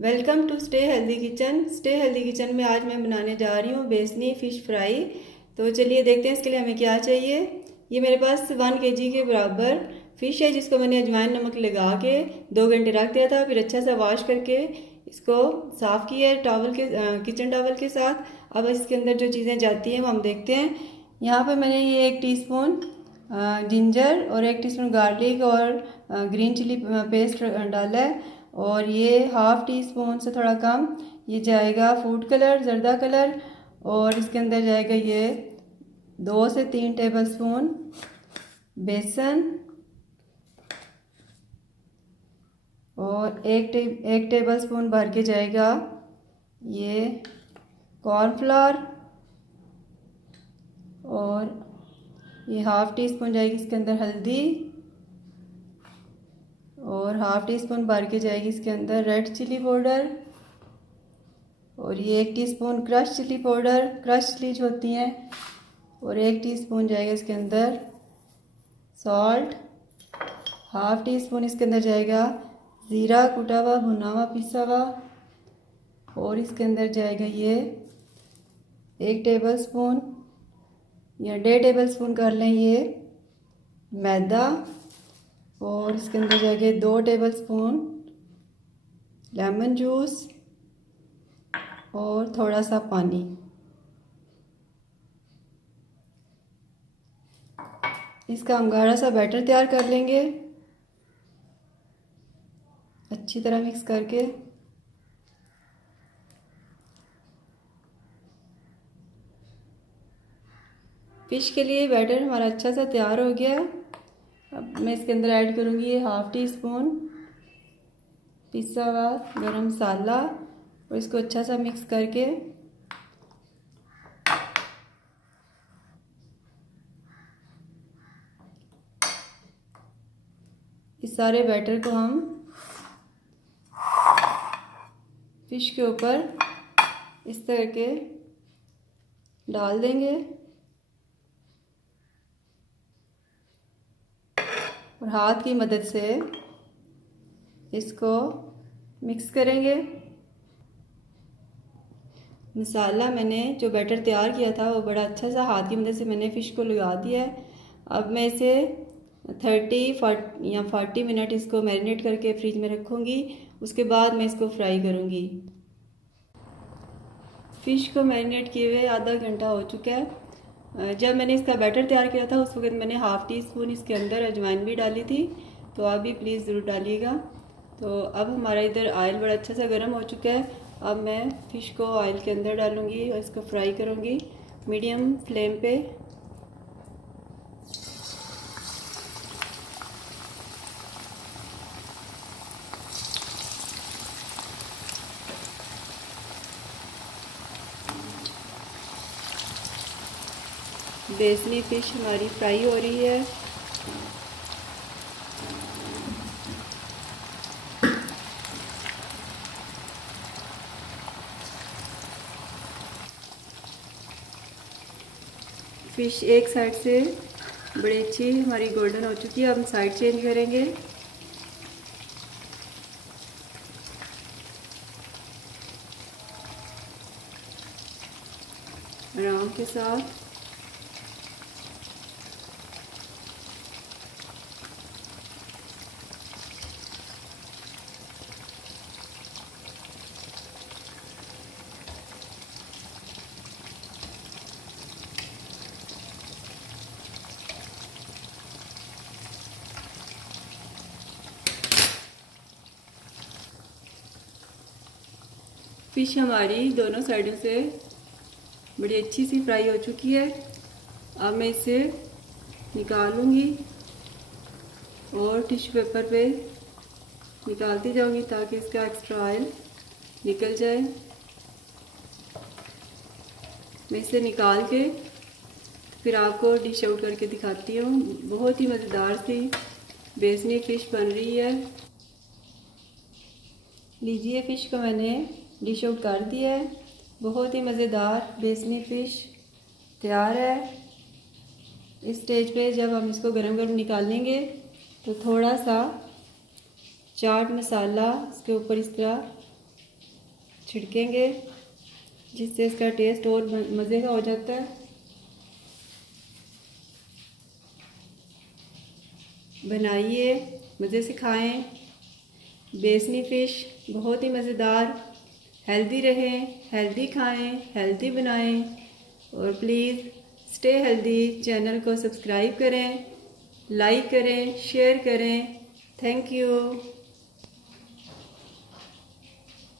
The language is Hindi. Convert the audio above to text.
Welcome to stay healthy kitchen. Stay healthy kitchen में आज मैं बनाने जा रही हूँ बेसनी फ़िश फ्राई। तो चलिए देखते हैं इसके लिए हमें क्या चाहिए। ये मेरे पास 1 kg के बराबर फ़िश है, जिसको मैंने अजवाइन नमक लगा के 2 घंटे रख दिया था। फिर अच्छा सा वॉश करके इसको साफ़ किया है किचन टॉवल के साथ। अब इसके अंदर जो चीज़ें जाती हैं वो हम देखते हैं। यहाँ पर मैंने ये 1 टीस्पून जिंजर और 1 टीस्पून गार्लिक और ग्रीन चिली पेस्ट डाला है। और ये हाफ़ टी स्पून से थोड़ा कम ये जाएगा फूड कलर, जर्दा कलर। और इसके अंदर जाएगा ये 2 से 3 टेबलस्पून बेसन और एक टेबलस्पून भर के जाएगा ये कॉर्नफ्लावर। और ये हाफ़ टी स्पून जाएगी इसके अंदर हल्दी और हाफ़ टी स्पून भर के जाएगी इसके अंदर रेड चिली पाउडर। और ये 1 teaspoon crush chilli powder, crush chillies होती हैं। और 1 टीस्पून जाएगा इसके अंदर सॉल्ट। हाफ़ टी स्पून इसके अंदर जाएगा ज़ीरा कुटा हुआ, भुना हुआ, पिसा हुआ। और इसके अंदर जाएगा ये 1 टेबलस्पून या 1.5 टेबलस्पून कर लें ये मैदा। और इसके अंदर जाएंगे 2 टेबलस्पून लेमन जूस और थोड़ा सा पानी। इसका हम गाढ़ा सा बैटर तैयार कर लेंगे अच्छी तरह मिक्स करके। फ़िश के लिए बैटर हमारा अच्छा सा तैयार हो गया। अब मैं इसके अंदर ऐड करूँगी हाफ़ टी स्पून पिसा हुआ गरम मसाला और इसको अच्छा सा मिक्स करके इस सारे बैटर को हम फ़िश के ऊपर इस तरह के डाल देंगे और हाथ की मदद से इसको मिक्स करेंगे। मसाला मैंने जो बैटर तैयार किया था वो बड़ा अच्छा सा हाथ की मदद से मैंने फ़िश को लगा दिया है। अब मैं इसे 40 मिनट इसको मैरिनेट करके फ्रिज में रखूँगी। उसके बाद मैं इसको फ्राई करूँगी। फ़िश को मैरिनेट किए हुए आधा घंटा हो चुका है। जब मैंने इसका बैटर तैयार किया था उस वक्त मैंने हाफ़ टी स्पून इसके अंदर अजवाइन भी डाली थी, तो आप भी प्लीज़ ज़रूर डालिएगा। तो अब हमारा इधर ऑयल बड़ा अच्छा सा गर्म हो चुका है। अब मैं फ़िश को ऑयल के अंदर डालूँगी और इसको फ्राई करूँगी मीडियम फ्लेम पे। बेसनी फ़िश हमारी फ्राई हो रही है। फ़िश एक साइड से बड़ी अच्छी हमारी गोल्डन हो चुकी है। अब हम साइड चेंज करेंगे। आराम के साथ फ़िश हमारी दोनों साइडों से बड़ी अच्छी सी फ्राई हो चुकी है। अब मैं इसे निकालूंगी और टिश्यू पेपर पे निकालती जाऊंगी ताकि इसका एक्स्ट्रा ऑयल निकल जाए। मैं इसे निकाल के फिर आपको डिश आउट करके दिखाती हूँ। बहुत ही मज़ेदार सी बेसनी फ़िश बन रही है। लीजिए, फ़िश को मैंने डिश आउट कर दिया है। बहुत ही मज़ेदार बेसनी फ़िश तैयार है। इस स्टेज पे जब हम इसको गरम गरम निकालेंगे तो थोड़ा सा चाट मसाला इसके ऊपर इस तरह छिड़केंगे, जिससे इसका टेस्ट और मज़े का हो जाता है। बनाइए, मज़े से खाएं। बेसनी फ़िश बहुत ही मज़ेदार, हेल्दी रहें, हेल्दी खाएं, हेल्दी बनाएं। और प्लीज़ स्टे हेल्दी चैनल को सब्सक्राइब करें, लाइक करें, शेयर करें। Thank you.